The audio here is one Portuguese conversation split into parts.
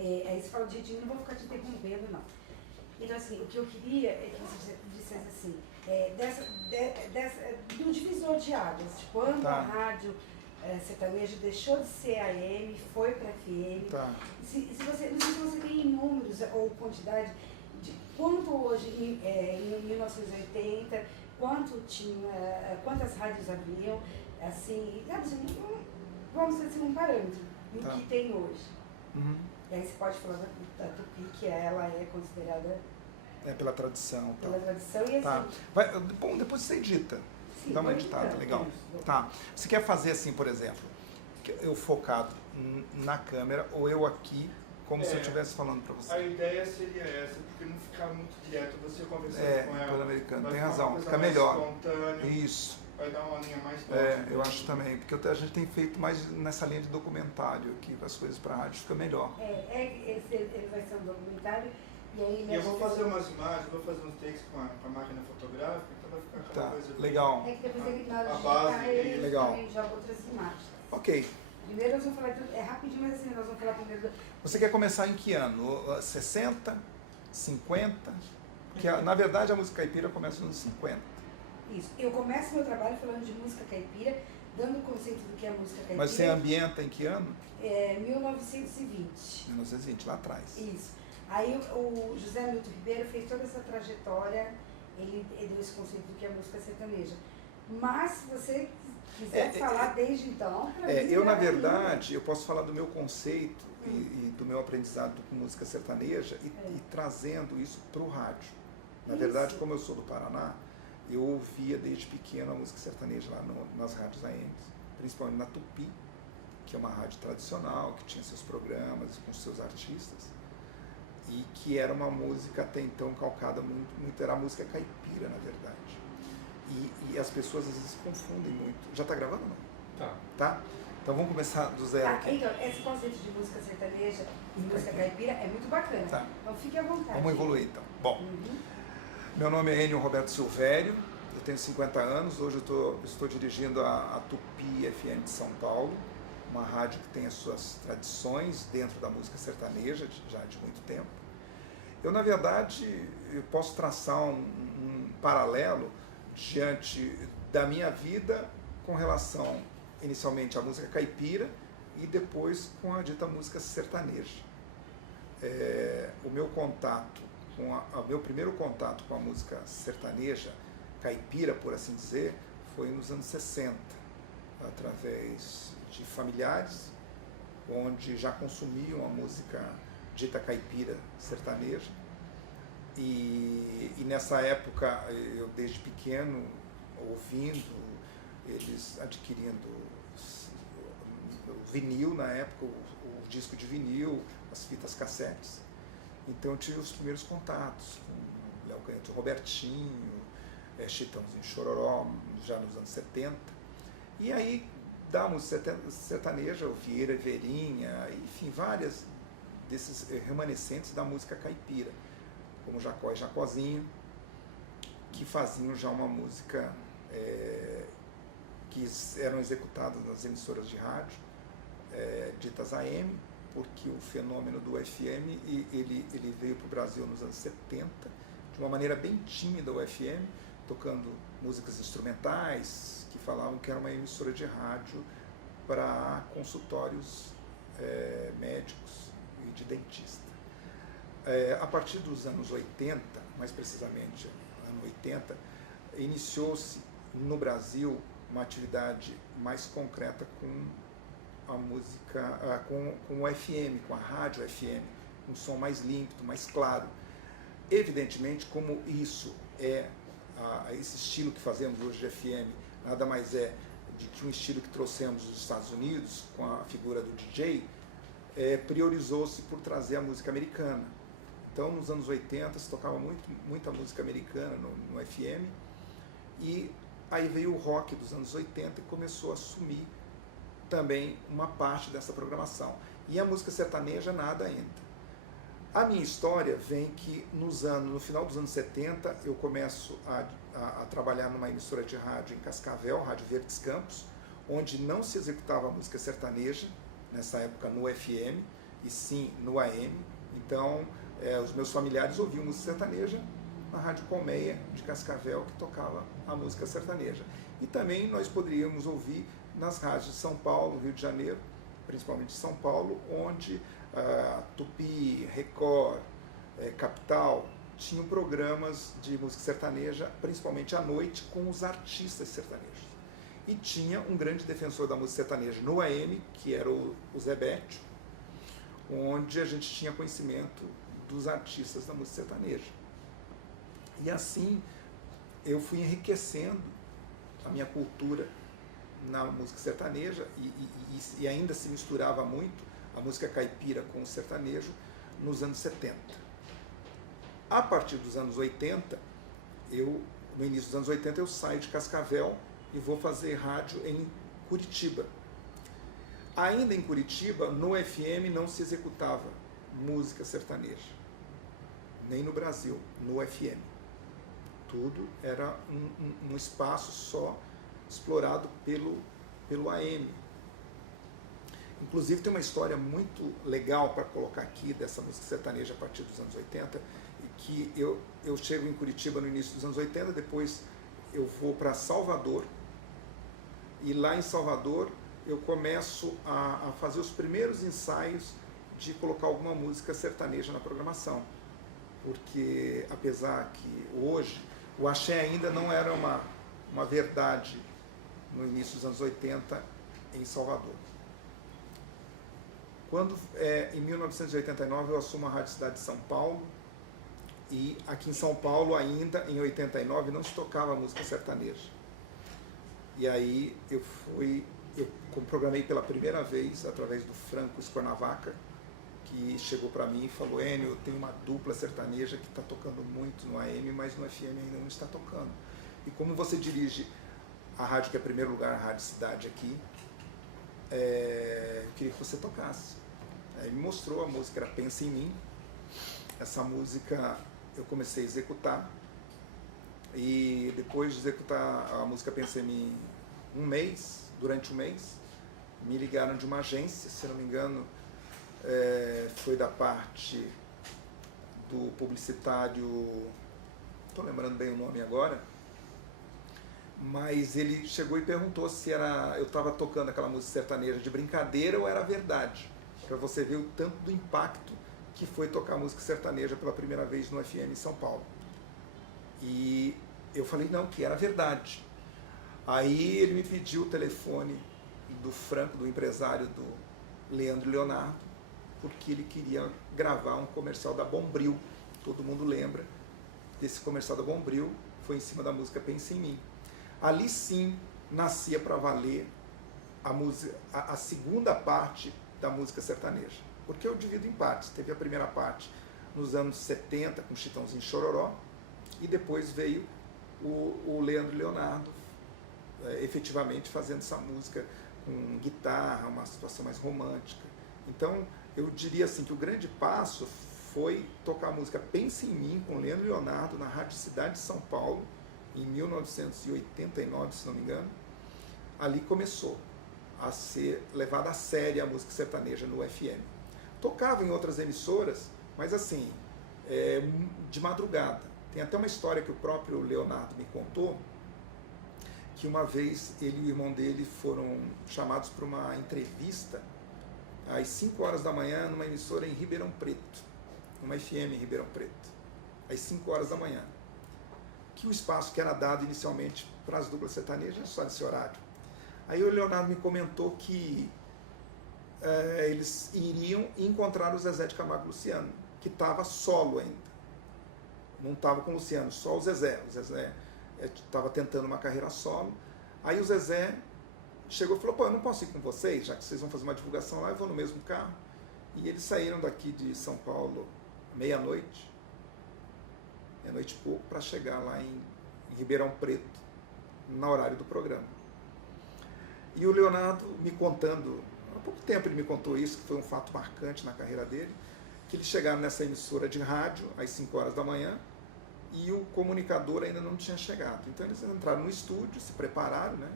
Aí você fala de jeitinho, não vou ficar te interrompendo, não. Então, assim, o que eu queria é que você dissesse assim, do divisor de águas, de quando a rádio sertaneja deixou de ser AM, foi para FM. Tá. Se você, não sei se você tem números ou quantidade de quanto hoje, em 1980, quantas rádios haviam, assim, vamos dizer assim, um parâmetro do que tem hoje. Uhum. E aí você pode falar da Tupi, que ela é considerada... pela tradição. Pela tradição e assim... Tá. Bom, depois você edita. Sim, dá uma editada, legal. Tá. Você quer fazer assim, por exemplo, eu focado na câmera ou eu aqui, como se eu estivesse falando para você? A ideia seria essa, porque não ficar muito direto, você conversando com ela. Pan-Americano, tem razão, fica melhor. Espontâneo. Isso. Vai dar uma linha mais próxima. Eu acho também, porque a gente tem feito mais nessa linha de documentário aqui, as coisas para rádio fica melhor. Ele vai ser um documentário e aí... E eu vou fazer umas imagens, vou fazer uns takes com a máquina fotográfica, então vai ficar aquela coisa... Legal. É que depois ele, na hora a de base, editar, ele legal. também joga outras imagens. Ok. Primeiro nós vamos falar, rapidinho, mas assim, nós vamos falar primeiro... Você quer começar em que ano? 60? 50? Porque, na verdade, a música caipira começa nos 50. Isso. Eu começo meu trabalho falando de música caipira, dando o conceito do que é música caipira. Mas você ambienta em que ano? 1920. 1920, lá atrás. Isso. Aí o José Milton Ribeiro fez toda essa trajetória, ele deu esse conceito do que é música sertaneja. Mas se você quiser falar desde então... eu, na verdade, eu posso falar do meu conceito e do meu aprendizado com música sertaneja e trazendo isso para o rádio. Na verdade, como eu sou do Paraná, eu ouvia desde pequeno a música sertaneja lá nas rádios AM, principalmente na Tupi, que é uma rádio tradicional, que tinha seus programas com seus artistas, e que era uma música até então calcada muito era a música caipira, na verdade. E as pessoas às vezes confundem muito. Já está gravando ou não? Tá? Então vamos começar do zero aqui. Então, esse conceito de música sertaneja e música caipira é muito bacana. Tá. Então fique à vontade. Vamos evoluir então. Bom, meu nome é Enio Roberto Silvério, eu tenho 50 anos, hoje eu estou dirigindo a Tupi FM de São Paulo, uma rádio que tem as suas tradições dentro da música sertaneja já de muito tempo. Eu, na verdade, eu posso traçar um paralelo diante da minha vida com relação, inicialmente, à música caipira e depois com a dita música sertaneja. O meu contato, meu primeiro contato com a música sertaneja, caipira, por assim dizer, foi nos anos 60, através de familiares, onde já consumiam a música dita caipira sertaneja. E nessa época, eu desde pequeno, ouvindo, eles adquirindo o vinil, na época, o disco de vinil, as fitas cassetes. Então eu tive os primeiros contatos com Léo Canhoto, Robertinho, Chitãozinho Chororó, já nos anos 70. E aí, da música sertaneja, o Vieira e Verinha, enfim, várias desses remanescentes da música caipira, como Jacó e Jacozinho, que faziam já uma música que eram executadas nas emissoras de rádio, ditas AM, porque o fenômeno do FM ele veio para o Brasil nos anos 70, de uma maneira bem tímida o FM, tocando músicas instrumentais, que falavam que era uma emissora de rádio para consultórios médicos e de dentista. A partir dos anos 80, mais precisamente ano 80, iniciou-se no Brasil uma atividade mais concreta com a música, com o FM, com a rádio FM, um som mais límpido, mais claro. Evidentemente, como isso esse estilo que fazemos hoje de FM, nada mais é de que um estilo que trouxemos dos Estados Unidos, com a figura do DJ, priorizou-se por trazer a música americana. Então, nos anos 80, se tocava muita música americana no FM, e aí veio o rock dos anos 80 e começou a assumir também uma parte dessa programação. E a música sertaneja nada entra. A minha história vem que no final dos anos 70, eu começo a trabalhar numa emissora de rádio em Cascavel, Rádio Verdes Campos, onde não se executava a música sertaneja, nessa época no FM, e sim no AM. Então, os meus familiares ouviam música sertaneja na Rádio Colmeia de Cascavel, que tocava a música sertaneja. E também nós poderíamos ouvir nas rádios de São Paulo, Rio de Janeiro, principalmente São Paulo, onde Tupi, Record, Capital tinham programas de música sertaneja, principalmente à noite, com os artistas sertanejos. E tinha um grande defensor da música sertaneja no AM, que era o Zé Bétio, onde a gente tinha conhecimento dos artistas da música sertaneja. E assim eu fui enriquecendo a minha cultura na música sertaneja e ainda se misturava muito a música caipira com o sertanejo nos anos 70. A partir dos anos 80, no início dos anos 80, eu saio de Cascavel e vou fazer rádio em Curitiba. Ainda em Curitiba, no FM não se executava música sertaneja, nem no Brasil, no FM. Tudo era um espaço só explorado pelo AM. Inclusive tem uma história muito legal para colocar aqui dessa música sertaneja a partir dos anos 80, que eu chego em Curitiba no início dos anos 80, depois eu vou para Salvador, e lá em Salvador eu começo a fazer os primeiros ensaios de colocar alguma música sertaneja na programação, porque apesar que hoje o axé ainda não era uma verdade no início dos anos 80 em Salvador. Quando, em 1989, eu assumo a Rádio Cidade de São Paulo, e aqui em São Paulo ainda, em 89, não se tocava música sertaneja. E aí eu programei pela primeira vez através do Franco Escornavaca, que chegou para mim e falou: Enio, eu tenho uma dupla sertaneja que está tocando muito no AM, mas no FM ainda não está tocando. E como você dirige a rádio que é em primeiro lugar, a Rádio Cidade aqui, eu queria que você tocasse. Aí me mostrou a música, era Pensa em Mim. Essa música eu comecei a executar, e depois de executar a música Pensa em Mim durante um mês, me ligaram de uma agência, se não me engano, foi da parte do publicitário, estou lembrando bem o nome agora, mas ele chegou e perguntou se eu estava tocando aquela música sertaneja de brincadeira ou era verdade, para você ver o tanto do impacto que foi tocar música sertaneja pela primeira vez no FM em São Paulo. E eu falei não, que era verdade. Aí ele me pediu o telefone do Franco, do empresário do Leandro Leonardo, porque ele queria gravar um comercial da Bombril. Todo mundo lembra desse comercial da Bombril, foi em cima da música Pensa em Mim. Ali sim nascia para valer a segunda parte da música sertaneja, porque eu divido em partes. Teve a primeira parte nos anos 70 com Chitãozinho e Chororó, e depois veio o Leandro Leonardo efetivamente fazendo essa música com guitarra, uma situação mais romântica. Então eu diria assim que o grande passo foi tocar a música Pensa em Mim com Leandro Leonardo na Rádio Cidade de São Paulo em 1989, se não me engano. Ali começou a ser levada a sério a música sertaneja no FM. Tocava em outras emissoras, mas assim, de madrugada. Tem até uma história que o próprio Leonardo me contou, que uma vez ele e o irmão dele foram chamados para uma entrevista às 5 horas da manhã numa emissora em Ribeirão Preto, uma FM em Ribeirão Preto, às 5 horas da manhã. Que o espaço que era dado inicialmente para as duplas sertanejas só nesse horário. Aí o Leonardo me comentou que eles iriam encontrar o Zezé de Camargo e Luciano, que estava solo ainda. Não estava com o Luciano, só o Zezé. O Zezé estava tentando uma carreira solo. Aí o Zezé chegou e falou: pô, eu não posso ir com vocês, já que vocês vão fazer uma divulgação lá, eu vou no mesmo carro. E eles saíram daqui de São Paulo meia-noite e pouco, para chegar lá em Ribeirão Preto, no horário do programa. E o Leonardo me contando, há pouco tempo ele me contou isso, que foi um fato marcante na carreira dele, que eles chegaram nessa emissora de rádio às 5 horas da manhã e o comunicador ainda não tinha chegado. Então eles entraram no estúdio, se prepararam, né?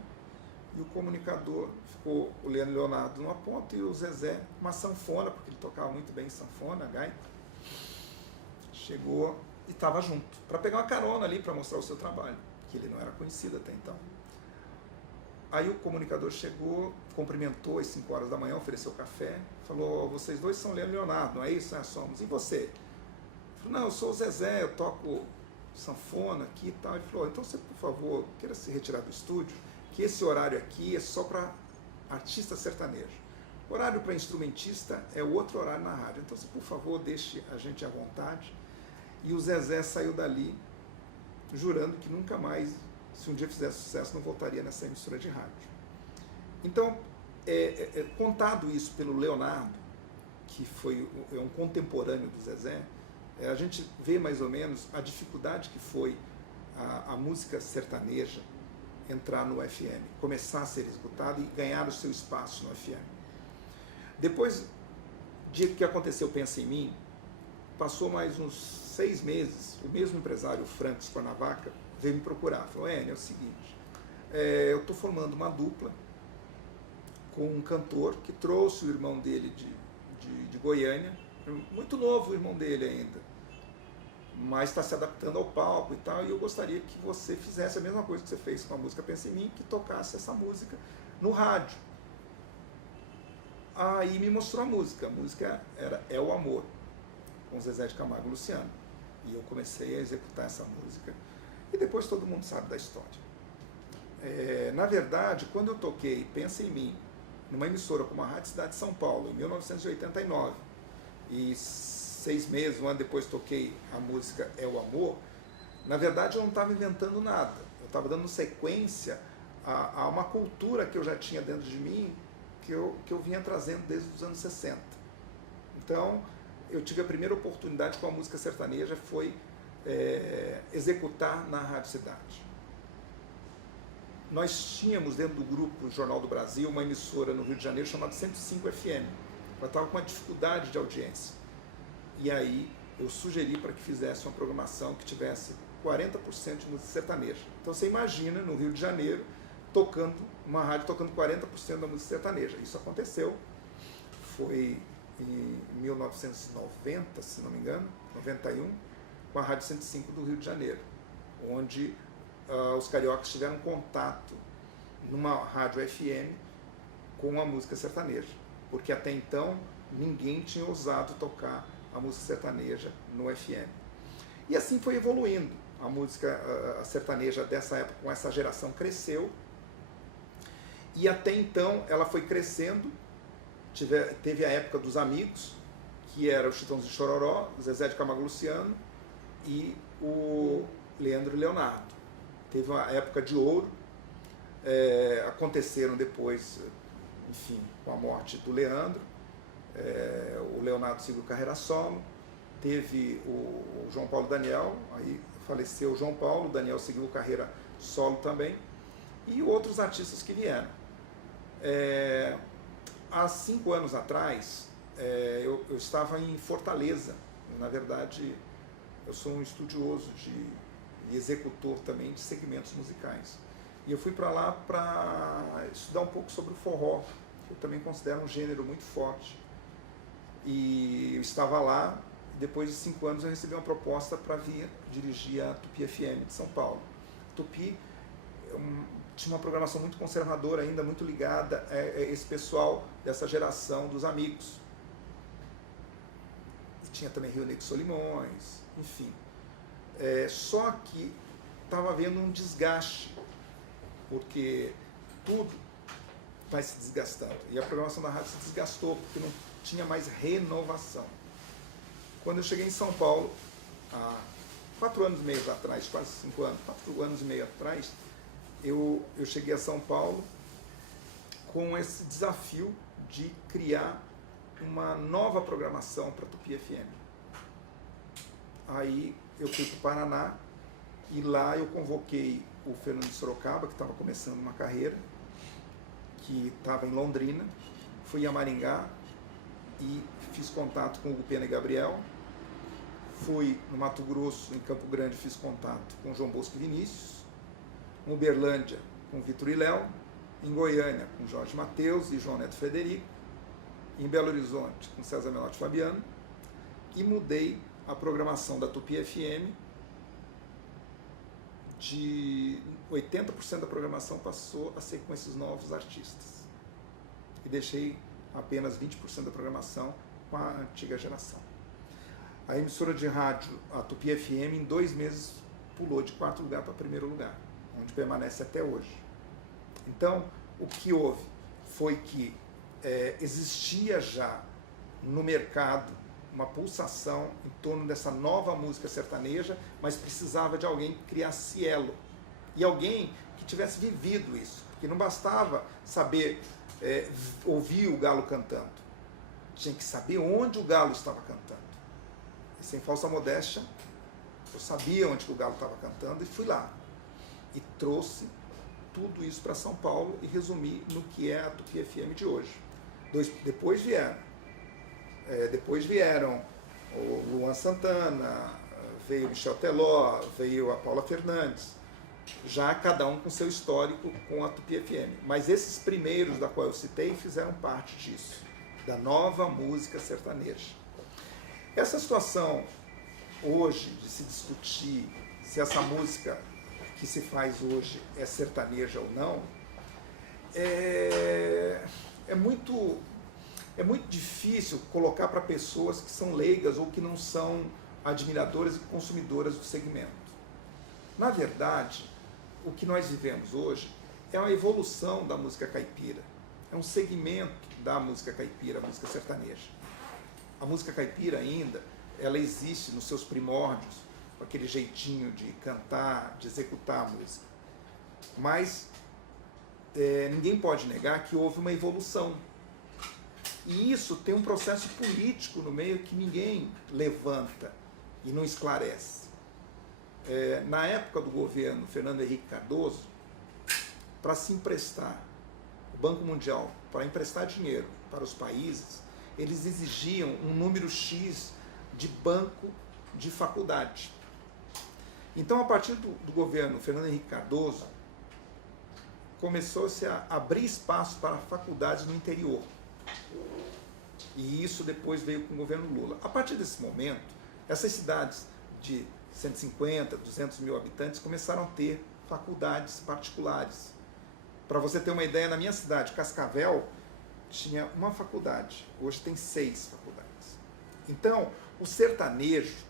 E o comunicador ficou o Leandro Leonardo numa ponta e o Zezé uma sanfona, porque ele tocava muito bem sanfona, gaita. Chegou e estava junto, para pegar uma carona ali, para mostrar o seu trabalho, que ele não era conhecido até então. Aí o comunicador chegou, cumprimentou às 5 horas da manhã, ofereceu café, falou: vocês dois são Leandro e Leonardo, não é isso? Nós somos. E você? Ele falou: não, eu sou o Zezé, eu toco sanfona aqui e tal. Ele falou: então você, por favor, queira se retirar do estúdio, que esse horário aqui é só para artista sertanejo. O horário para instrumentista é o outro horário na rádio. Então você, por favor, deixe a gente à vontade. E o Zezé saiu dali jurando que nunca mais, se um dia fizesse sucesso, não voltaria nessa emissora de rádio. Então, contado isso pelo Leonardo, que foi um contemporâneo do Zezé, a gente vê mais ou menos a dificuldade que foi a música sertaneja entrar no FM, começar a ser escutada e ganhar o seu espaço no FM. Depois de que aconteceu Pensa em Mim, passou mais uns 6 meses, o mesmo empresário, o Franco Scornavaca, veio me procurar. Falou: Enio, é o seguinte, eu estou formando uma dupla com um cantor que trouxe o irmão dele de Goiânia, muito novo o irmão dele ainda, mas está se adaptando ao palco e tal, e eu gostaria que você fizesse a mesma coisa que você fez com a música Pensa em Mim, que tocasse essa música no rádio. Aí me mostrou a música era É o Amor, com Zezé de Camargo e Luciano. E eu comecei a executar essa música. E depois todo mundo sabe da história. Na verdade, quando eu toquei Pensa em Mim, numa emissora como a Rádio Cidade de São Paulo, em 1989, e 6 meses, um ano depois toquei a música É o Amor, na verdade eu não estava inventando nada. Eu estava dando sequência a uma cultura que eu já tinha dentro de mim, que eu vinha trazendo desde os anos 60. Então, eu tive a primeira oportunidade com a música sertaneja, foi executar na Rádio Cidade. Nós tínhamos dentro do grupo Jornal do Brasil uma emissora no Rio de Janeiro chamada 105 FM. Ela estava com uma dificuldade de audiência. E aí eu sugeri para que fizesse uma programação que tivesse 40% de música sertaneja. Então você imagina, no Rio de Janeiro, uma rádio tocando 40% da música sertaneja. Isso aconteceu, foi em 1990, se não me engano, 91, com a Rádio 105 do Rio de Janeiro, onde os cariocas tiveram contato numa rádio FM com a música sertaneja, porque até então ninguém tinha ousado tocar a música sertaneja no FM. E assim foi evoluindo. A música sertaneja dessa época, com essa geração, cresceu, e até então ela foi crescendo. Teve a época dos amigos, que era o Chitãozinho de Chororó, o Zezé de Camargo e Luciano e o Leandro e Leonardo. Teve uma época de ouro. Aconteceram depois, enfim, com a morte do Leandro, o Leonardo seguiu carreira solo, teve o João Paulo Daniel, aí faleceu o João Paulo, o Daniel seguiu carreira solo também, e outros artistas que vieram. Há 5 anos atrás, eu estava em Fortaleza. Na verdade, eu sou um estudioso e executor também de segmentos musicais. E eu fui para lá para estudar um pouco sobre o forró, que eu também considero um gênero muito forte. E eu estava lá, e depois de 5 anos eu recebi uma proposta para vir dirigir a Tupi FM de São Paulo. Tupi tinha uma programação muito conservadora ainda, muito ligada a esse pessoal dessa geração dos amigos. E tinha também Rio Negro Solimões, enfim. Só que estava havendo um desgaste, porque tudo vai se desgastando. E a programação da rádio se desgastou, porque não tinha mais renovação. Quando eu cheguei em São Paulo, há 4 anos e meio atrás, quase 5 anos, 4 anos e meio atrás, eu cheguei a São Paulo com esse desafio de criar uma nova programação para a Tupi FM. Aí eu fui para o Paraná e lá eu convoquei o Fernando de Sorocaba, que estava começando uma carreira, que estava em Londrina, fui a Maringá e fiz contato com o Hugo Pena e Gabriel, fui no Mato Grosso, em Campo Grande, fiz contato com o João Bosco e Vinícius, em Uberlândia com o Vitor e Léo, em Goiânia com Jorge Mateus e João Neto Frederico, em Belo Horizonte com César Menotti Fabiano, e mudei a programação da Tupi FM. De 80% da programação passou a ser com esses novos artistas. E deixei apenas 20% da programação com a antiga geração. A emissora de rádio, a Tupi FM, em 2 meses pulou de 4º lugar para 1º lugar, onde permanece até hoje. Então, o que houve foi que existia já no mercado uma pulsação em torno dessa nova música sertaneja, mas precisava de alguém que criasse elo. E alguém que tivesse vivido isso. Porque não bastava saber ouvir o galo cantando. Tinha que saber onde o galo estava cantando. E sem falsa modéstia, eu sabia onde o galo estava cantando e fui lá. E trouxe tudo isso para São Paulo e resumi no que é a Tupi FM de hoje. Depois vieram o Luan Santana, veio o Michel Teló, veio a Paula Fernandes, já cada um com seu histórico com a Tupi FM. Mas esses primeiros da qual eu citei fizeram parte disso, da nova música sertaneja. Essa situação hoje de se discutir se essa música que se faz hoje é sertaneja ou não, é muito difícil colocar para pessoas que são leigas ou que não são admiradoras e consumidoras do segmento. Na verdade, o que nós vivemos hoje é uma evolução da música caipira. É um segmento da música caipira, a música sertaneja. A música caipira ainda, ela existe nos seus primórdios, com aquele jeitinho de cantar, de executar a música. Mas ninguém pode negar que houve uma evolução. E isso tem um processo político no meio que ninguém levanta e não esclarece. Na época do governo Fernando Henrique Cardoso, para se emprestar, o Banco Mundial, para emprestar dinheiro para os países, eles exigiam um número X de banco de faculdade. Então, a partir do governo Fernando Henrique Cardoso, começou-se a abrir espaço para faculdades no interior. E isso depois veio com o governo Lula. A partir desse momento, essas cidades de 150, 200 mil habitantes começaram a ter faculdades particulares. Para você ter uma ideia, na minha cidade, Cascavel, tinha uma faculdade. Hoje tem 6 faculdades. Então, o sertanejo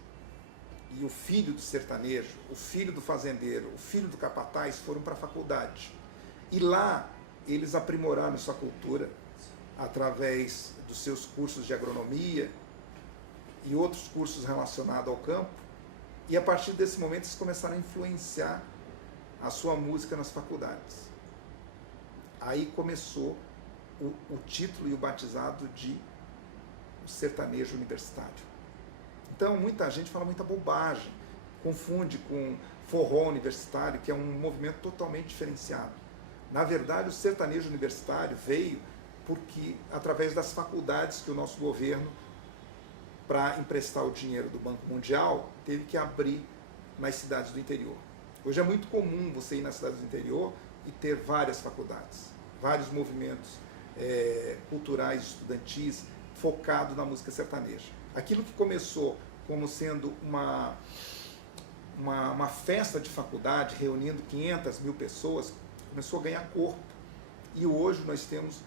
e o filho do sertanejo, o filho do fazendeiro, o filho do capataz foram para a faculdade. E lá eles aprimoraram sua cultura através dos seus cursos de agronomia e outros cursos relacionados ao campo. E a partir desse momento eles começaram a influenciar a sua música nas faculdades. Aí começou o título e o batizado de sertanejo universitário. Então, muita gente fala muita bobagem, confunde com forró universitário, que é um movimento totalmente diferenciado. Na verdade, o sertanejo universitário veio porque, através das faculdades que o nosso governo, para emprestar o dinheiro do Banco Mundial, teve que abrir nas cidades do interior. Hoje é muito comum você ir nas cidades do interior e ter várias faculdades, vários movimentos culturais, estudantis, focado na música sertaneja. Aquilo que começou como sendo uma festa de faculdade, reunindo 500 mil pessoas, começou a ganhar corpo. E hoje nós temos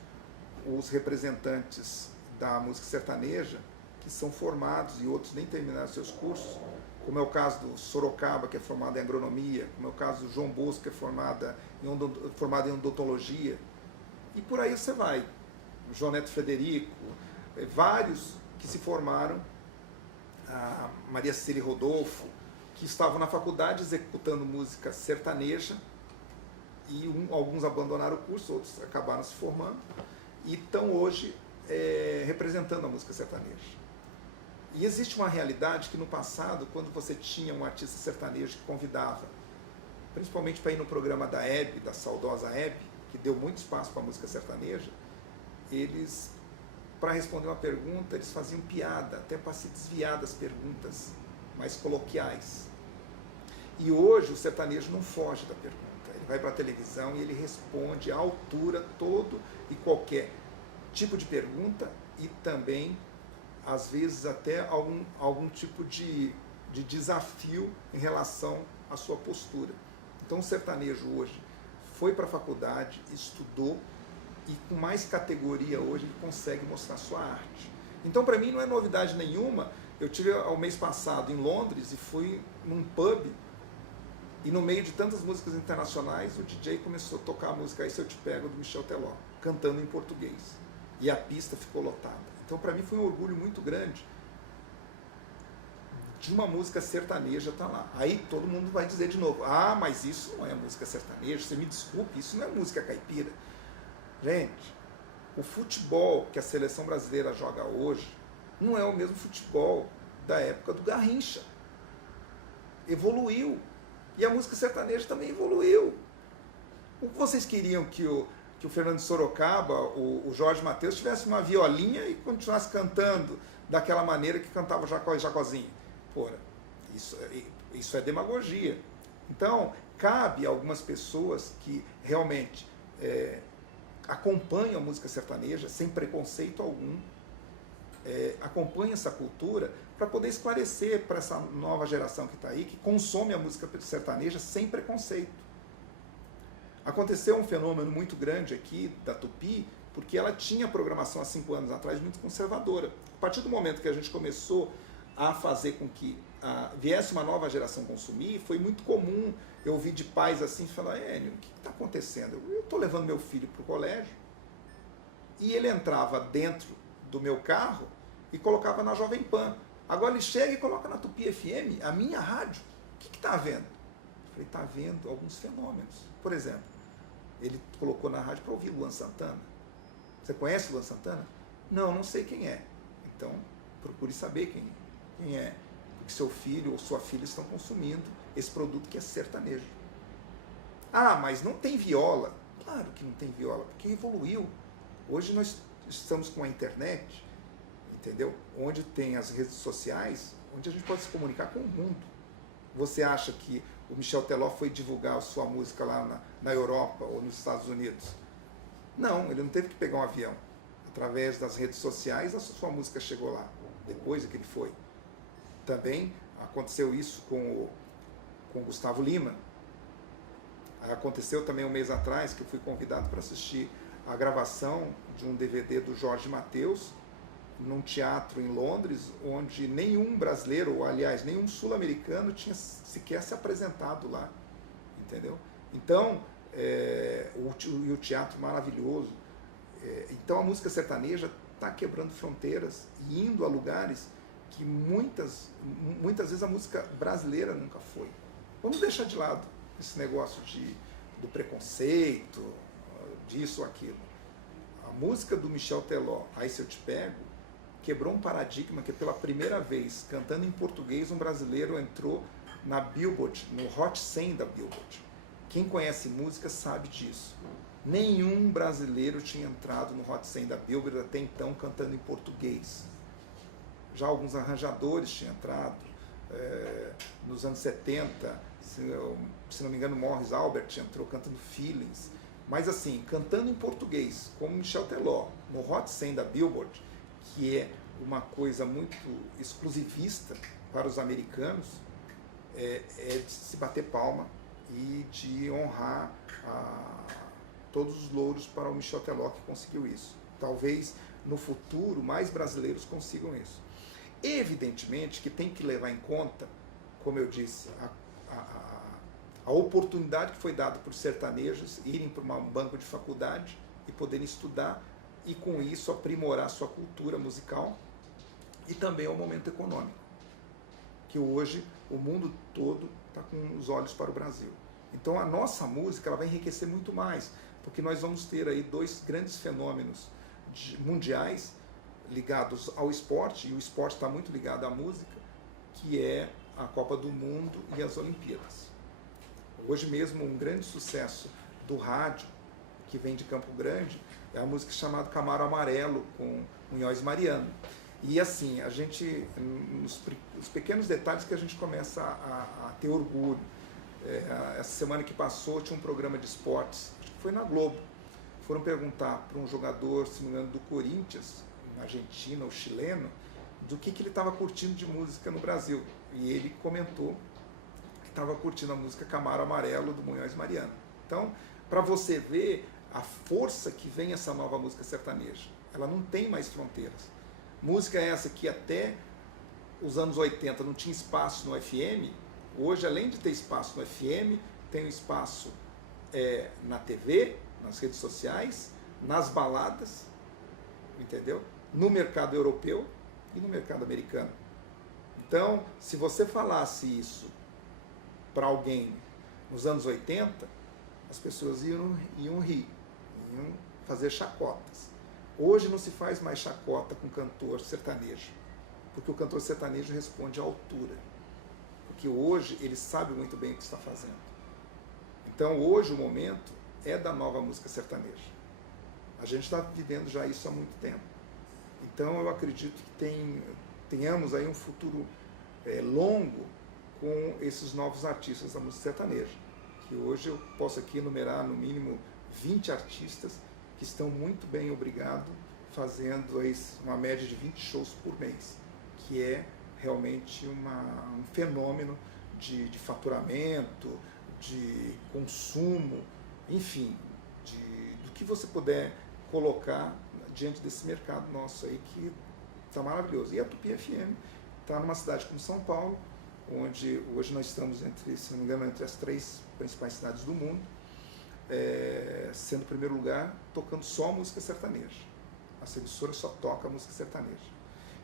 os representantes da música sertaneja que são formados e outros nem terminaram seus cursos, como é o caso do Sorocaba, que é formado em agronomia, como é o caso do João Bosco, que é formado em odontologia. E por aí você vai. O João Neto Frederico, vários que se formaram, a Maria Cecília Rodolfo, que estavam na faculdade executando música sertaneja, e alguns abandonaram o curso, outros acabaram se formando, e estão hoje representando a música sertaneja. E existe uma realidade que no passado, quando você tinha um artista sertanejo que convidava, principalmente para ir no programa da Hebe, da saudosa Hebe, que deu muito espaço para a música sertaneja, eles, para responder uma pergunta, eles faziam piada, até para se desviar das perguntas mais coloquiais. E hoje o sertanejo não foge da pergunta, ele vai para a televisão e ele responde à altura todo e qualquer tipo de pergunta e também, às vezes, até algum tipo de desafio em relação à sua postura. Então, o sertanejo hoje foi para a faculdade, estudou e com mais categoria hoje ele consegue mostrar sua arte. Então, para mim, não é novidade nenhuma. Eu tive ao mês passado em Londres e fui num pub e no meio de tantas músicas internacionais o DJ começou a tocar a música Aí Se Eu Te Pego, do Michel Teló, cantando em português. E a pista ficou lotada. Então, para mim, foi um orgulho muito grande de uma música sertaneja estar lá. Aí todo mundo vai dizer de novo, mas isso não é música sertaneja, você me desculpe, isso não é música caipira. Gente, o futebol que a seleção brasileira joga hoje não é o mesmo futebol da época do Garrincha. Evoluiu. E a música sertaneja também evoluiu. O que vocês queriam que o Fernando de Sorocaba, o Jorge Mateus, tivesse uma violinha e continuasse cantando daquela maneira que cantava Jacó e Jacozinho? Porra, isso é demagogia. Então, cabe a algumas pessoas que realmente acompanham a música sertaneja sem preconceito algum, acompanham essa cultura para poder esclarecer para essa nova geração que está aí, que consome a música sertaneja sem preconceito. Aconteceu um fenômeno muito grande aqui da Tupi, porque ela tinha programação há 5 anos atrás muito conservadora. A partir do momento que a gente começou a fazer com que viesse uma nova geração consumir, foi muito comum eu ouvir de pais assim, falar, Enio, o que está acontecendo? Eu estou levando meu filho para o colégio e ele entrava dentro do meu carro e colocava na Jovem Pan. Agora ele chega e coloca na Tupi FM, a minha rádio. O que está vendo? Eu falei, está vendo alguns fenômenos. Por exemplo, ele colocou na rádio para ouvir Luan Santana. Você conhece Luan Santana? Não sei quem é. Então, procure saber quem é. Porque seu filho ou sua filha estão consumindo esse produto que é sertanejo. Mas não tem viola. Claro que não tem viola, porque evoluiu. Hoje nós estamos com a internet, entendeu? Onde tem as redes sociais, onde a gente pode se comunicar com o mundo. Você acha que o Michel Teló foi divulgar a sua música lá na Europa ou nos Estados Unidos? Não, ele não teve que pegar um avião. Através das redes sociais, a sua música chegou lá, depois que ele foi. Também aconteceu isso com o Gustavo Lima. Aconteceu também um mês atrás que eu fui convidado para assistir a gravação de um DVD do Jorge Mateus, num teatro em Londres, onde nenhum brasileiro, ou aliás, nenhum sul-americano tinha sequer se apresentado lá, entendeu? Então, o teatro maravilhoso. Então a música sertaneja está quebrando fronteiras e indo a lugares que muitas vezes a música brasileira nunca foi. Vamos deixar de lado esse negócio do preconceito, disso ou aquilo. A música do Michel Teló, Aí Se Eu Te Pego, quebrou um paradigma que pela primeira vez, cantando em português, um brasileiro entrou na Billboard, no Hot 100 da Billboard. Quem conhece música sabe disso. Nenhum brasileiro tinha entrado no Hot 100 da Billboard até então cantando em português. Já alguns arranjadores tinham entrado. Nos anos 70, se não me engano, Morris Albert entrou cantando Feelings. Mas assim, cantando em português, como Michel Teló, no Hot 100 da Billboard, que é uma coisa muito exclusivista para os americanos, é de se bater palma e de honrar todos os louros para o Michel Teló que conseguiu isso. Talvez no futuro mais brasileiros consigam isso. Evidentemente que tem que levar em conta, como eu disse, a oportunidade que foi dada por sertanejos irem para um banco de faculdade e poderem estudar e com isso aprimorar sua cultura musical e também ao momento econômico, que hoje o mundo todo está com os olhos para o Brasil. Então a nossa música ela vai enriquecer muito mais, porque nós vamos ter aí 2 grandes fenômenos mundiais ligados ao esporte, e o esporte está muito ligado à música, que é a Copa do Mundo e as Olimpíadas. Hoje mesmo um grande sucesso do rádio, que vem de Campo Grande, é a música chamada Camaro Amarelo, com Munhoz Mariano. E assim, a gente, nos pequenos detalhes que a gente começa a ter orgulho. Essa semana que passou tinha um programa de esportes, acho que foi na Globo. Foram perguntar para um jogador, se não me engano, do Corinthians, na Argentina ou chileno, do que ele estava curtindo de música no Brasil. E ele comentou que estava curtindo a música Camaro Amarelo, do Munhoz Mariano. Então, para você ver a força que vem essa nova música sertaneja. Ela não tem mais fronteiras. Música essa que até os anos 80 não tinha espaço no FM, hoje, além de ter espaço no FM, tem um espaço na TV, nas redes sociais, nas baladas, entendeu? No mercado europeu e no mercado americano. Então, se você falasse isso para alguém nos anos 80, as pessoas iam rir, iam fazer chacotas. Hoje não se faz mais chacota com cantor sertanejo, porque o cantor sertanejo responde à altura. Porque hoje ele sabe muito bem o que está fazendo. Então, hoje o momento é da nova música sertaneja. A gente está vivendo já isso há muito tempo. Então, eu acredito que tenhamos aí um futuro longo com esses novos artistas da música sertaneja. Que hoje eu posso aqui enumerar no mínimo 20 artistas que estão muito bem, obrigado, fazendo aí uma média de 20 shows por mês, que é realmente um fenômeno de faturamento, de consumo, enfim, do que você puder colocar diante desse mercado nosso aí que está maravilhoso. E a Tupi FM está numa cidade como São Paulo, onde hoje nós estamos se não me engano, entre as 3 principais cidades do mundo, sendo em primeiro lugar, tocando só música sertaneja. Essa emissora só toca música sertaneja.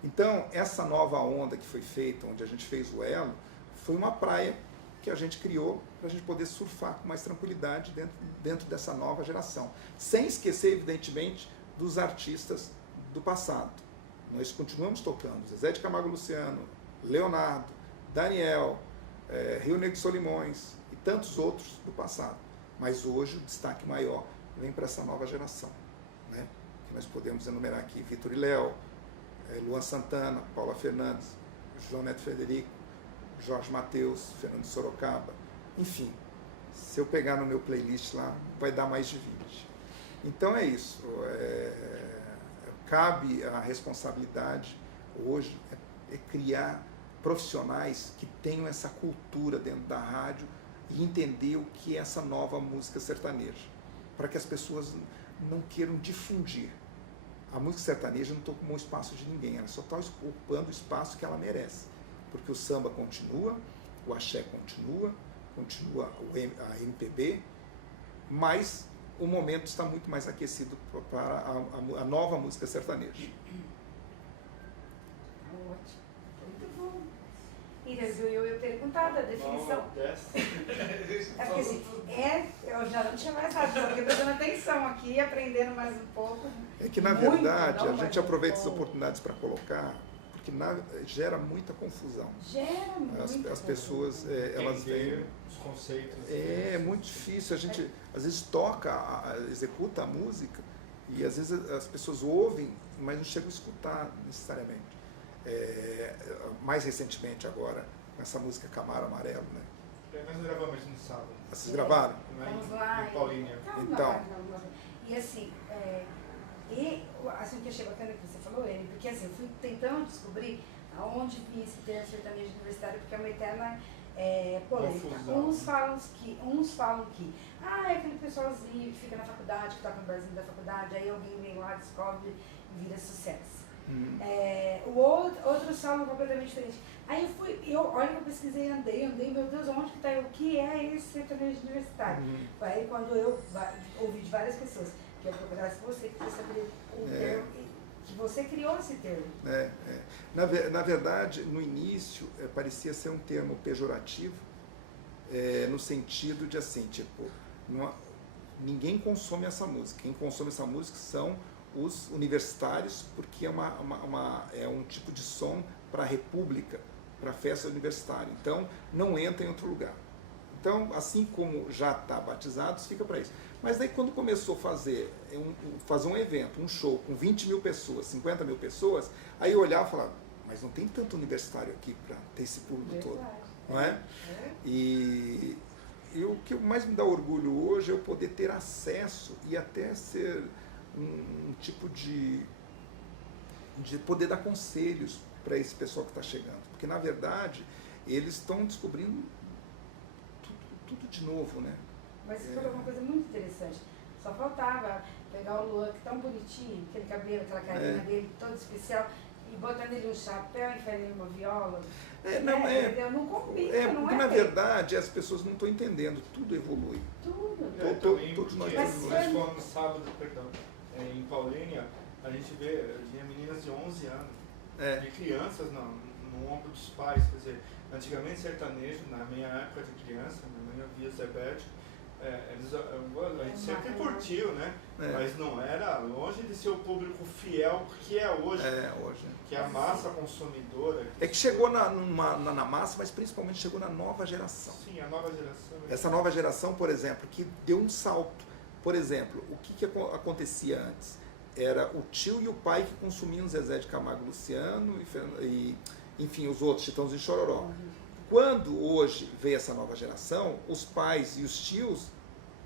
Então, essa nova onda que foi feita, onde a gente fez o Elo, foi uma praia que a gente criou para a gente poder surfar com mais tranquilidade dentro dessa nova geração. Sem esquecer, evidentemente, dos artistas do passado. Nós continuamos tocando Zezé de Camargo e Luciano, Leonardo, Daniel, Rio Negro e Solimões e tantos outros do passado. Mas hoje o destaque maior vem para essa nova geração, né? Que nós podemos enumerar aqui Vitor e Léo, Luan Santana, Paula Fernandes, João Neto Frederico, Jorge Mateus, Fernando Sorocaba, enfim, se eu pegar no meu playlist lá, vai dar mais de 20. Então é isso, cabe a responsabilidade hoje é criar profissionais que tenham essa cultura dentro da rádio e entender o que é essa nova música sertaneja, para que as pessoas não queiram difundir. A música sertaneja não tomou o espaço de ninguém, ela só está ocupando o espaço que ela merece, porque o samba continua, o axé continua a MPB, mas o momento está muito mais aquecido para a nova música sertaneja. Ótimo, muito bom. Então, eu ia perguntar da definição. É porque assim, eu já não tinha mais nada, porque prestando atenção aqui, aprendendo mais um pouco. É que, na verdade, a gente aproveita as oportunidades para colocar, porque gera muita confusão. Gera muito. As pessoas, elas veem... os conceitos. É muito difícil, a gente às vezes executa a música e às vezes as pessoas ouvem, mas não chegam a escutar necessariamente. Mais recentemente agora, com essa música Camaro Amarelo, né? Mas nós gravamos no sábado. Vocês gravaram? Vamos lá. Em Paulínia. Então. E assim, o que achei bacana que você falou, Eni, porque assim, eu fui tentando descobrir aonde vinha esse termo sertanejo universitário, porque é uma eterna polêmica. Uns falam que é aquele pessoalzinho que fica na faculdade, que toca no barzinho da faculdade, aí alguém vem lá, descobre e vira sucesso. Outros falam completamente diferente. Aí olha que eu pesquisei, andei, meu Deus, onde que está? O que é esse sertanejo universitário? Aí quando eu ouvi de várias pessoas, que eu procurasse você, que queria saber o termo, que você criou esse termo. Na verdade, no início, parecia ser um termo pejorativo, no sentido de assim, tipo, ninguém consome essa música. Quem consome essa música são os universitários, porque é um tipo de som para a república, para a festa universitária. Então, não entra em outro lugar. Então, assim como já está batizados, fica para isso. Mas daí, quando começou a fazer um evento, um show com 20 mil pessoas, 50 mil pessoas, aí eu olhava e falava, mas não tem tanto universitário aqui para ter esse público todo, não é? E o que mais me dá orgulho hoje é eu poder ter acesso e até ser um tipo de poder dar conselhos para esse pessoal que está chegando. Porque, na verdade, eles estão descobrindo tudo de novo, né? Mas você falou uma coisa muito interessante. Só faltava pegar o Luan, que tão bonitinho, aquele cabelo, aquela carinha dele, todo especial, e botar nele um chapéu, enfiar nele uma viola. Entendeu? Não combina, não porque, é? na verdade, as pessoas não estão entendendo. Tudo evolui. Todos nós evoluem. no sábado, perdão, em Paulínia, a gente tinha meninas de 11 anos, de crianças no ombro dos pais. Quer dizer, antigamente sertanejo, na minha época de criança, minha mãe ouvia Zebete, a gente sempre curtiu, né? Mas não era longe de ser o público fiel que é hoje. Que é a massa consumidora. Que chegou na massa, mas principalmente chegou na nova geração. Sim, a nova geração. Essa nova geração, por exemplo, que deu um salto. Por exemplo, o que acontecia antes? Era o tio e o pai que consumiam Zezé de Camargo e Luciano e enfim, os outros, Chitãozinho e Chororó. Quando hoje veio essa nova geração, os pais e os tios,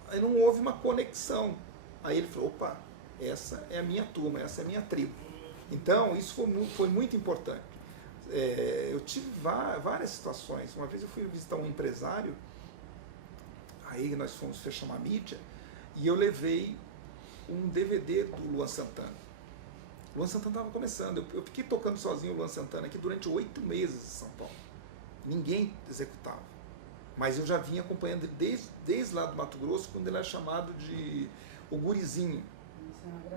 aí não houve uma conexão. Aí ele falou, opa, essa é a minha turma, essa é a minha tribo. Então, isso foi muito importante. Eu tive várias situações. Uma vez eu fui visitar um empresário, aí nós fomos fechar uma mídia, e eu levei um DVD do Luan Santana. O Luan Santana estava começando. Eu fiquei tocando sozinho o Luan Santana aqui durante 8 meses em São Paulo. Ninguém executava. Mas eu já vinha acompanhando ele desde lá do Mato Grosso, quando ele era chamado de o gurizinho.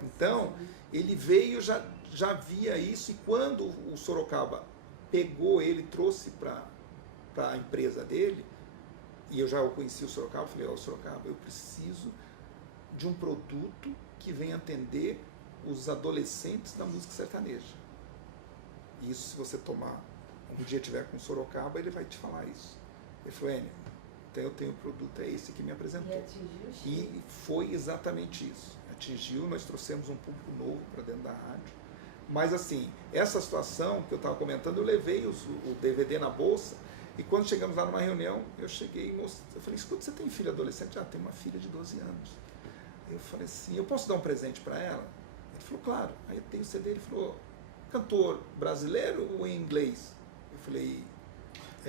Então, ele veio, já via isso, e quando o Sorocaba pegou ele, trouxe para a empresa dele, e eu já conheci o Sorocaba, eu falei, Sorocaba, eu preciso de um produto que venha atender os adolescentes da música sertaneja. Isso, se você tomar, um dia tiver com Sorocaba, ele vai te falar isso. Ele falou, Enio, então eu tenho o produto, é esse que me apresentou. E foi exatamente isso. Atingiu, nós trouxemos um público novo para dentro da rádio. Mas assim, essa situação que eu estava comentando, eu levei o DVD na bolsa, e quando chegamos lá numa reunião, eu cheguei e mostrei, eu falei, escuta, você tem filho adolescente? Ah, tem uma filha de 12 anos. Aí eu falei assim, eu posso dar um presente para ela? Ele falou, claro. Aí eu tenho o CD, ele falou, cantor brasileiro ou em inglês? Eu falei,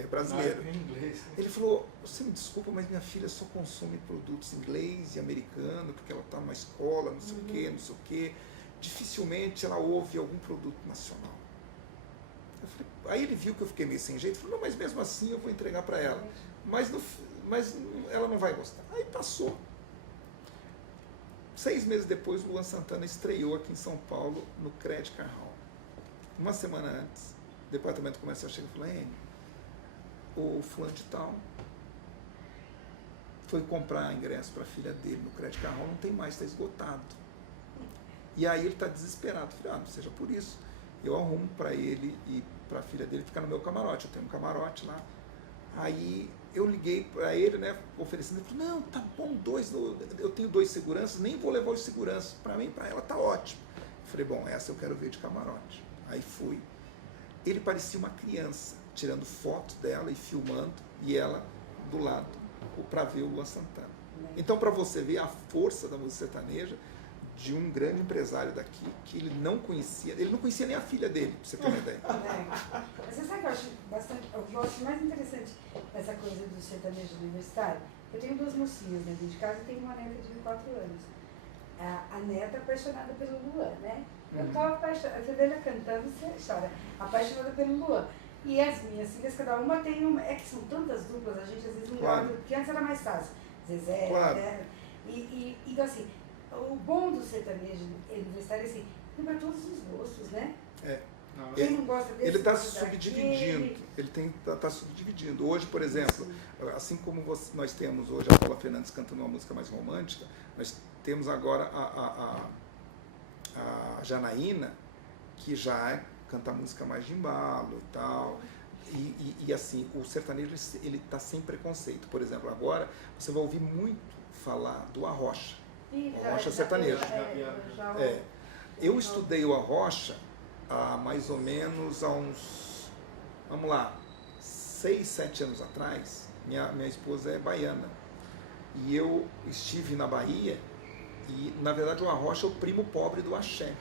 brasileiro. Em inglês. Ele falou, você me desculpa, mas minha filha só consome produtos inglês e americano, porque ela está numa escola, não sei o quê, não sei o quê. Dificilmente ela ouve algum produto nacional. Eu falei, aí ele viu que eu fiquei meio sem jeito, falou, não, mas mesmo assim eu vou entregar para ela. Mas ela não vai gostar. Aí passou. 6 meses depois, o Luan Santana estreou aqui em São Paulo, no Credit Card Hall. Uma semana antes, o departamento comercial chega e falou, o fulano de tal foi comprar ingresso para a filha dele no Credit Card Hall, não tem mais, está esgotado. E aí ele está desesperado. Eu falei, não seja por isso. Eu arrumo para ele e para a filha dele ficar no meu camarote. Eu tenho um camarote lá. Aí eu liguei para ele, né, oferecendo. Ele falou, não, tá bom, eu tenho 2 seguranças, nem vou levar os seguranças. Para mim, para ela, tá ótimo. Eu falei, bom, essa eu quero ver de camarote. Aí fui. Ele parecia uma criança, tirando foto dela e filmando, e ela do lado, para ver o Luan Santana. Então, para você ver a força da música sertaneja, de um grande empresário daqui, que ele não conhecia nem a filha dele, pra você ter uma ideia. Mas você sabe que eu acho o que eu acho mais interessante dessa coisa do sertanejo universitário? Eu tenho 2 mocinhas dentro de casa e tenho uma neta de 4 anos. A neta apaixonada pelo Luan, né? Eu estava apaixonada, você vê ela cantando, você chora, apaixonada pelo Luan. E as minhas filhas, cada uma tem uma, é que são tantas duplas, a gente às vezes não olha, porque antes era mais fácil. Zezé, né? Então assim, o bom do sertanejo universitário é assim, tem para todos os gostos, né? Quem não gosta desse, ele está se subdividindo, ele está subdividindo. Hoje, por exemplo, assim como nós temos hoje a Paula Fernandes cantando uma música mais romântica, nós temos agora a Janaína, que já canta música mais de embalo e tal. E assim, o sertanejo ele está sem preconceito. Por exemplo, agora você vai ouvir muito falar do Arrocha. Arrocha sertanejo. Eu estudei o Arrocha há mais ou menos vamos lá, 6, 7 anos atrás. Minha esposa é baiana. E eu estive na Bahia e, na verdade, o arrocha é o primo pobre do axé.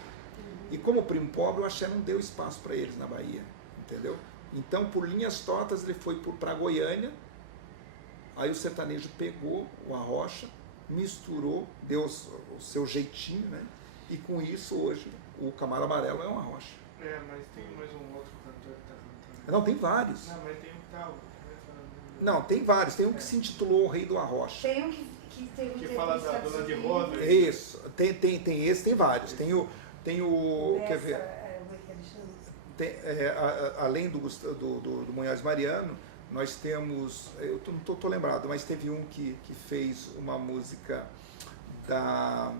E como primo pobre, o axé não deu espaço para eles na Bahia, entendeu? Então, por linhas tortas, ele foi para Goiânia, aí o sertanejo pegou o arrocha, misturou, deu o seu jeitinho, né? E com isso, hoje, o Camaro Amarelo é um arrocha. Mas tem mais um outro cantor que tá cantando. Não, tem vários. Não, mas tem um que tá... Não, tem vários. Tem um que se intitulou O Rei do Arrocha. Tem um que fala da dona de roda. Isso. Tem esse, tem vários. Tem o quer ver? Além do Munhoz Mariano, nós temos, eu não tô lembrado, mas teve um que fez uma música da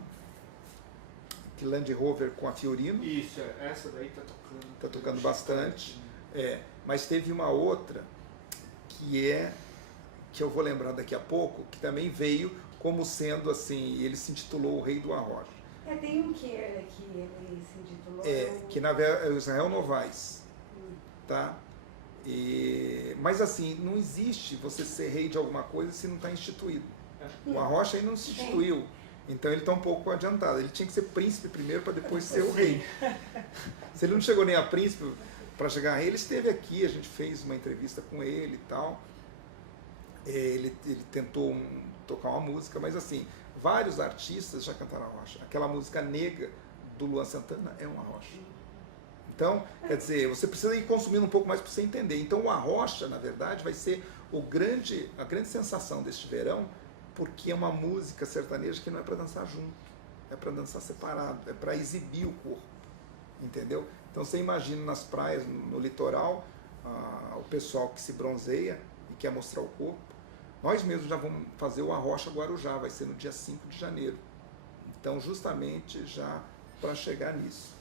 Land Rover com a Fiorino. Isso, essa daí tá tocando. Tá tocando bastante. Mas teve uma outra que eu vou lembrar daqui a pouco, que também veio como sendo assim, ele se intitulou O Rei do Arrocha. Tem um que ele se intitulou... que na verdade é o Israel Novaes, tá? Mas assim, não existe você ser rei de alguma coisa se não está instituído. O Arrocha ainda não se instituiu, então ele está um pouco adiantado. Ele tinha que ser príncipe primeiro para depois ser o rei. Se ele não chegou nem a príncipe, para chegar a rei, ele esteve aqui, a gente fez uma entrevista com ele e tal. Ele tentou tocar uma música, mas assim, vários artistas já cantaram arrocha. Aquela música Nega do Luan Santana é um arrocha. Então, quer dizer, você precisa ir consumindo um pouco mais para você entender. Então, o arrocha, na verdade, vai ser a grande sensação deste verão, porque é uma música sertaneja que não é para dançar junto, é para dançar separado, é para exibir o corpo, entendeu? Então, você imagina nas praias, no litoral, o pessoal que se bronzeia e quer mostrar o corpo. Nós mesmos já vamos fazer o Arrocha Guarujá, vai ser no dia 5 de janeiro. Então, justamente já para chegar nisso.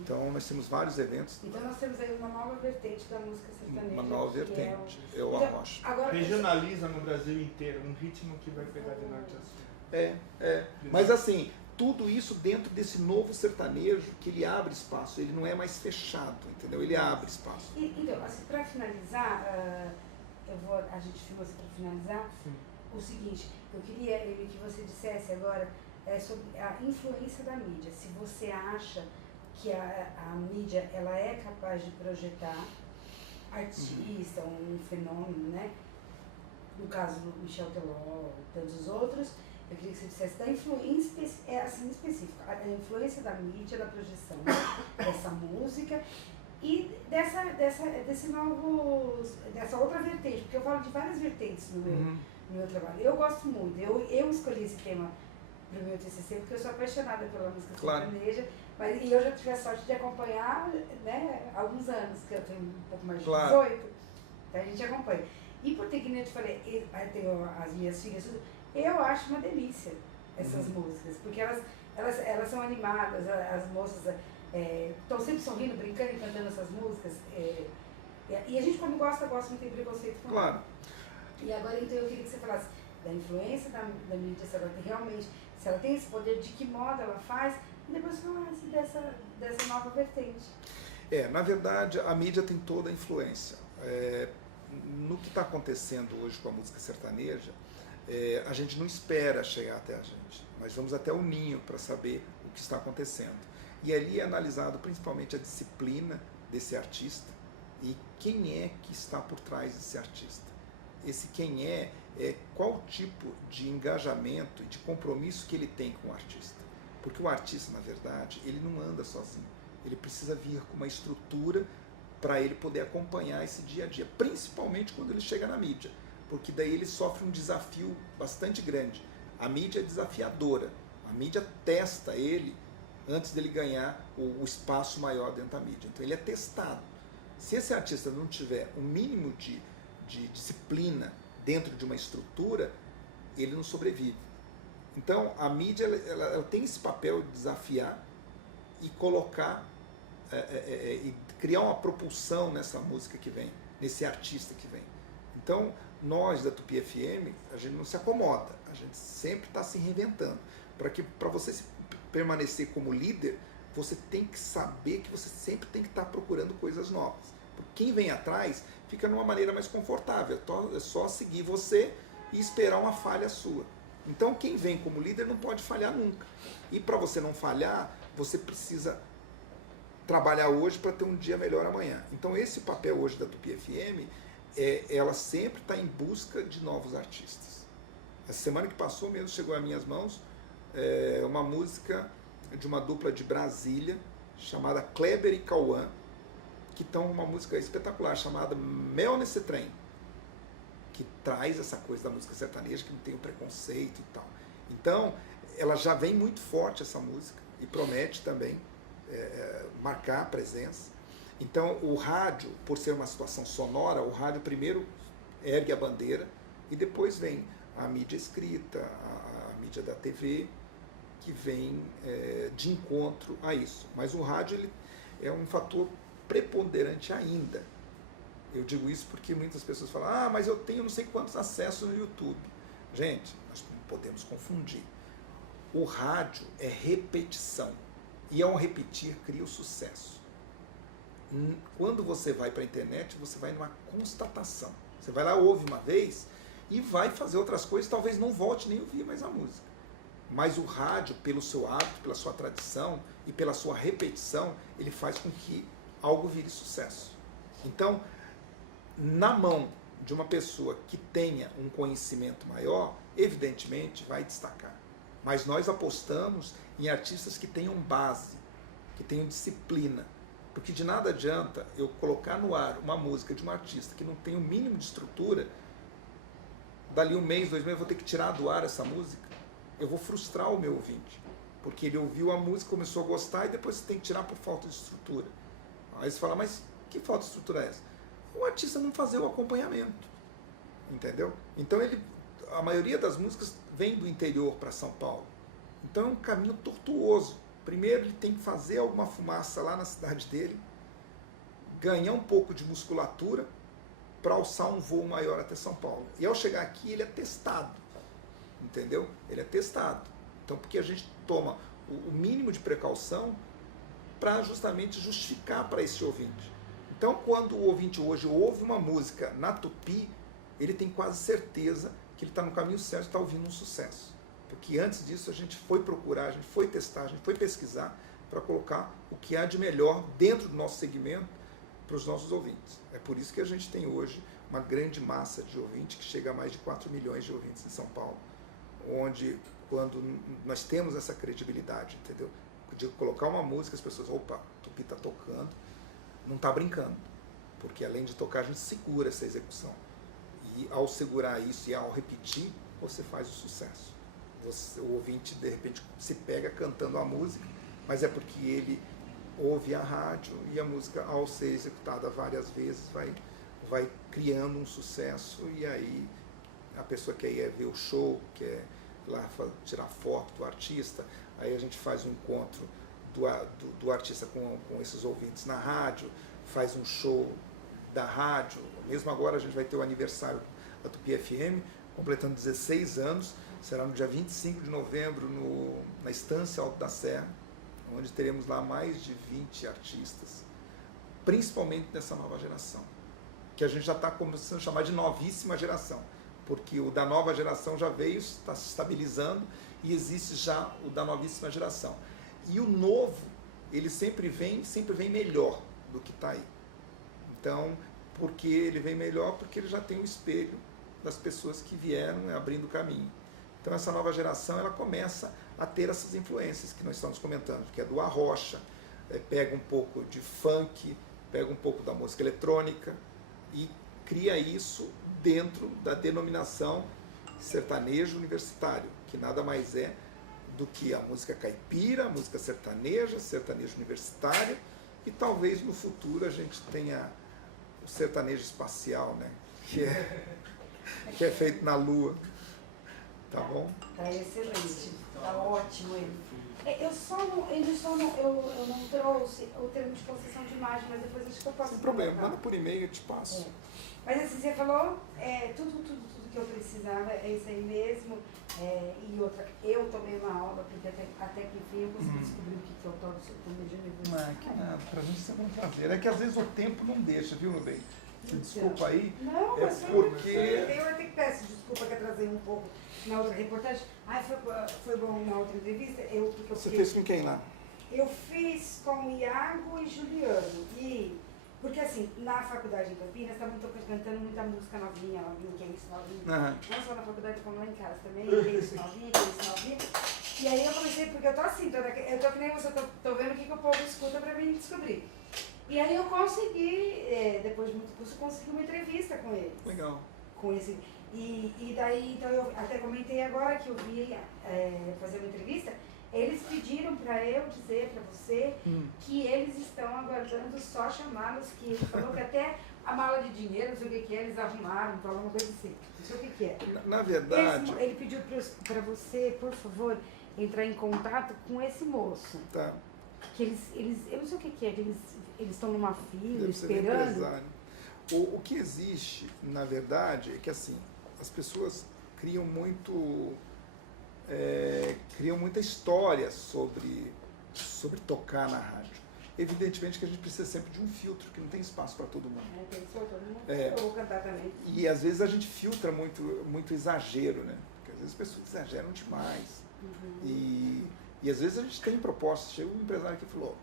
Então, nós temos vários eventos. Então, nós temos aí uma nova vertente da música sertaneja. Uma nova vertente, é o Arrocha. Agora, regionaliza no Brasil inteiro, um ritmo que vai pegar de norte a sul. Mas assim, tudo isso dentro desse novo sertanejo, que ele abre espaço, ele não é mais fechado, entendeu? Ele abre espaço. Então, assim, para finalizar... a gente filmou assim para finalizar. Sim. O seguinte, eu queria que você dissesse agora sobre a influência da mídia. Se você acha que a mídia ela é capaz de projetar artista, um fenômeno, né? No caso do Michel Teló e tantos outros, eu queria que você dissesse da influência, assim específica, a influência da mídia, da projeção dessa música. E dessa outra vertente, porque eu falo de várias vertentes no meu trabalho. Eu gosto muito, eu escolhi esse tema para o meu TCC porque eu sou apaixonada pela música sertaneja, e eu já tive a sorte de acompanhar, né, há alguns anos, que eu tenho um pouco mais de 18, então a gente acompanha. E por ter, que nem eu te falei, eu tenho as minhas filhas, eu acho uma delícia essas músicas, porque elas são animadas, as moças... estão sempre sorrindo, brincando e cantando essas músicas. E a gente, quando gosta, não tem preconceito com claro. Nada. E agora, então, eu queria que você falasse da influência da mídia, se ela tem realmente, se ela tem esse poder, de que modo ela faz, e depois falasse dessa nova vertente. Na verdade, a mídia tem toda a influência. No que está acontecendo hoje com a música sertaneja, a gente não espera chegar até a gente. Nós vamos até o ninho para saber o que está acontecendo. E ali é analisado principalmente a disciplina desse artista e quem é que está por trás desse artista. Esse quem é qual tipo de engajamento e de compromisso que ele tem com o artista. Porque o artista, na verdade, ele não anda sozinho. Ele precisa vir com uma estrutura para ele poder acompanhar esse dia a dia, principalmente quando ele chega na mídia, porque daí ele sofre um desafio bastante grande. A mídia é desafiadora, a mídia testa ele antes dele ganhar o espaço maior dentro da mídia. Então ele é testado. Se esse artista não tiver um mínimo de disciplina dentro de uma estrutura, ele não sobrevive. Então a mídia ela tem esse papel de desafiar e colocar, e criar uma propulsão nessa música que vem, nesse artista que vem. Então nós da Tupi FM, a gente não se acomoda, a gente sempre está se reinventando. Para você permanecer como líder, você tem que saber que você sempre tem que estar procurando coisas novas. Porque quem vem atrás fica numa maneira mais confortável, é só seguir você e esperar uma falha sua. Então quem vem como líder não pode falhar nunca. E para você não falhar, você precisa trabalhar hoje para ter um dia melhor amanhã. Então esse papel hoje da Tupi FM, ela sempre está em busca de novos artistas. Essa semana que passou mesmo chegou às minhas mãos uma música de uma dupla de Brasília, chamada Kleber e Cauã, que estão uma música espetacular, chamada Mel Nesse Trem, que traz essa coisa da música sertaneja, que não tem o preconceito e tal. Então, ela já vem muito forte, essa música, e promete também marcar a presença. Então, o rádio, por ser uma situação sonora, o rádio primeiro ergue a bandeira, e depois vem a mídia escrita, a mídia da TV, que vem de encontro a isso. Mas o rádio ele é um fator preponderante ainda. Eu digo isso porque muitas pessoas falam, mas eu tenho não sei quantos acessos no YouTube. Gente, nós não podemos confundir. O rádio é repetição. E ao repetir, cria o sucesso. Quando você vai para a internet, você vai numa constatação. Você vai lá, ouve uma vez e vai fazer outras coisas, talvez não volte nem ouvir mais a música. Mas o rádio, pelo seu hábito, pela sua tradição e pela sua repetição, ele faz com que algo vire sucesso. Então, na mão de uma pessoa que tenha um conhecimento maior, evidentemente vai destacar. Mas nós apostamos em artistas que tenham base, que tenham disciplina. Porque de nada adianta eu colocar no ar uma música de um artista que não tem o mínimo de estrutura, dali 1 mês, 2 meses, eu vou ter que tirar do ar essa música. Eu vou frustrar o meu ouvinte, porque ele ouviu a música, começou a gostar e depois você tem que tirar por falta de estrutura. Aí você fala, mas que falta de estrutura é essa? O artista não fazer o acompanhamento, entendeu? Então a maioria das músicas vem do interior para São Paulo. Então é um caminho tortuoso. Primeiro ele tem que fazer alguma fumaça lá na cidade dele, ganhar um pouco de musculatura para alçar um voo maior até São Paulo. E ao chegar aqui ele é testado. Entendeu? Ele é testado. Então, porque a gente toma o mínimo de precaução para justamente justificar para esse ouvinte. Então, quando o ouvinte hoje ouve uma música na Tupi, ele tem quase certeza que ele está no caminho certo, está ouvindo um sucesso. Porque antes disso a gente foi procurar, a gente foi testar, a gente foi pesquisar para colocar o que há de melhor dentro do nosso segmento para os nossos ouvintes. É por isso que a gente tem hoje uma grande massa de ouvintes, que chega a mais de 4 milhões de ouvintes em São Paulo. Onde, quando nós temos essa credibilidade, entendeu? De colocar uma música, as pessoas, opa, Tupi está tocando, não está brincando, porque além de tocar, a gente segura essa execução. E ao segurar isso e ao repetir, você faz o sucesso. O ouvinte, de repente, se pega cantando a música, mas é porque ele ouve a rádio e a música, ao ser executada várias vezes, vai criando um sucesso, e aí a pessoa quer ir ver o show, quer lá tirar foto do artista, aí a gente faz um encontro do artista com esses ouvintes na rádio, faz um show da rádio. Mesmo agora a gente vai ter o aniversário da Tupi FM, completando 16 anos, será no dia 25 de novembro na Estância Alto da Serra, onde teremos lá mais de 20 artistas, principalmente dessa nova geração, que a gente já está começando a chamar de novíssima geração, porque o da nova geração já veio, está se estabilizando, e existe já o da novíssima geração. E o novo, ele sempre vem melhor do que está aí. Então, porque ele vem melhor? Porque ele já tem o espelho das pessoas que vieram abrindo o caminho. Então essa nova geração, ela começa a ter essas influências que nós estamos comentando, que é do arrocha, pega um pouco de funk, pega um pouco da música eletrônica e cria isso dentro da denominação sertanejo universitário, que nada mais é do que a música caipira, a música sertaneja, sertanejo universitário, e talvez no futuro a gente tenha o sertanejo espacial, né? Que é feito na Lua. Tá bom? Tá excelente, tá ótimo ele. Eu não trouxe o termo de concessão de imagem, mas depois acho que eu posso. Sem problema, manda por e-mail, eu te passo. Mas assim, você falou, tudo que eu precisava, é isso aí mesmo. E outra, eu tomei uma aula, porque até que enfim eu consegui descobrir o que é o tal do sertanejo universitário. Que nada, pra gente isso é um prazer. É que às vezes o tempo não deixa, viu, meu bem? Se desculpa aí. Não, é mas porque... Eu até que peço desculpa que atrasei um pouco na outra reportagem. Foi bom na outra entrevista. Você fez com quem lá? Eu fiz com Iago e Juliano. Porque assim, na faculdade em Campinas, estavam cantando muita música novinha, que é isso, novinha. Não só na faculdade, como lá em casa também, que é isso, novinha. E aí eu comecei, porque eu tô assim, eu tô que nem você, tô vendo o que o povo escuta pra mim descobrir. E aí eu consegui, depois de muito curso, consegui uma entrevista com eles. Legal. Com esse, e daí, então eu até comentei agora que eu vi fazer uma entrevista. Eles pediram para eu dizer para você que eles estão aguardando só chamá-los, que ele falou que até a mala de dinheiro, não sei o que é, eles arrumaram, falou uma coisa assim, não sei o que é. Na verdade... Ele pediu para você, por favor, entrar em contato com esse moço. Tá. Que eles eu não sei o que é, que eles estão numa fila, esperando. O que existe, na verdade, é que assim, as pessoas criam muita história sobre tocar na rádio. Evidentemente que a gente precisa sempre de um filtro, que não tem espaço para todo mundo. Eu vou cantar também. E às vezes a gente filtra muito exagero, né? Porque às vezes as pessoas exageram demais. E às vezes a gente tem propostas. Chega um empresário que falou,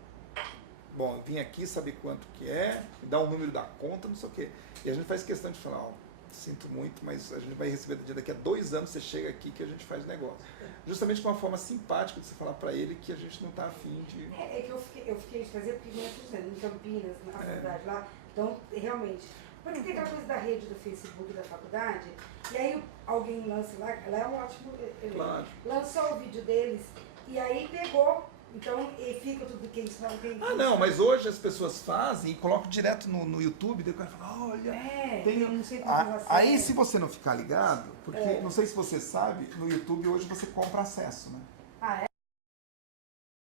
bom, eu vim aqui saber quanto que é, me dá o número da conta, não sei o quê. E a gente faz questão de falar, sinto muito, mas a gente vai receber daqui a 2 anos, você chega aqui que a gente faz negócio. Justamente com uma forma simpática de você falar para ele que a gente não está afim de... É que eu fiquei de fazer porque em Campinas, na faculdade lá, então realmente... Porque tem aquela coisa da rede do Facebook da faculdade, e aí alguém lança lá é um ótimo... Claro. Lançou o vídeo deles, e aí pegou... Então, e fica tudo quem não tem. Não, mas hoje as pessoas fazem e colocam direto no YouTube, daí o cara fala, olha, eu não sei como aí se você não ficar ligado, porque não sei se você sabe, no YouTube hoje você compra acesso, né? Ah, é?